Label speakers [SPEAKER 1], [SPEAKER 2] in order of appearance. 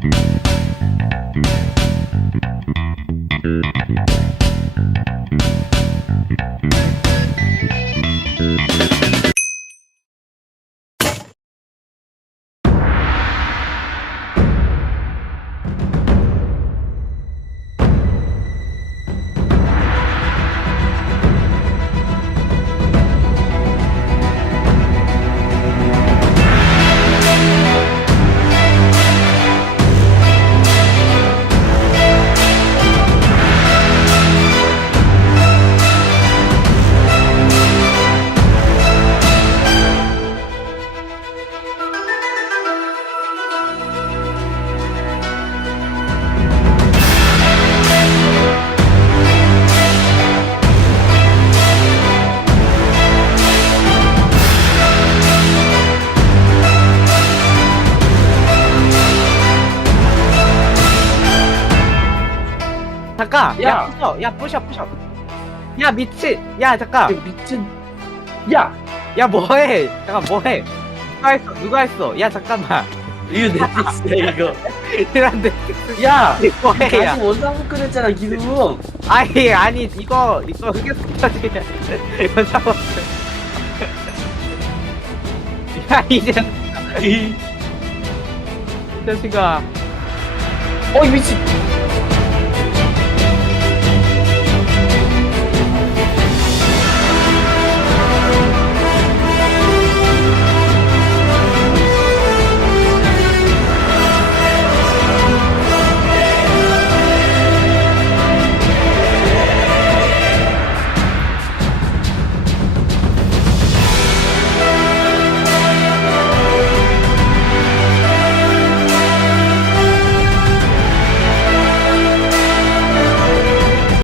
[SPEAKER 1] Thank you. 잠깐. 야,
[SPEAKER 2] 야.
[SPEAKER 1] 부셔. 야 부셔 부셔. 야 미친. 야 잠깐.
[SPEAKER 2] 미친. 야.
[SPEAKER 1] 야 뭐해? 잠깐 뭐해? 누가 했어? 누가 했어? 야 잠깐만.
[SPEAKER 2] 이거 넷플릭스야 이거.
[SPEAKER 1] 이란데
[SPEAKER 2] 야.
[SPEAKER 1] 뭐해 야?
[SPEAKER 2] 다시 원상복 끓였잖아 기둥
[SPEAKER 1] 아니 아니 이거 이거 스타지 이거 사고 야 이제.
[SPEAKER 2] 이.
[SPEAKER 1] 이 자식아.
[SPEAKER 2] 어이 미친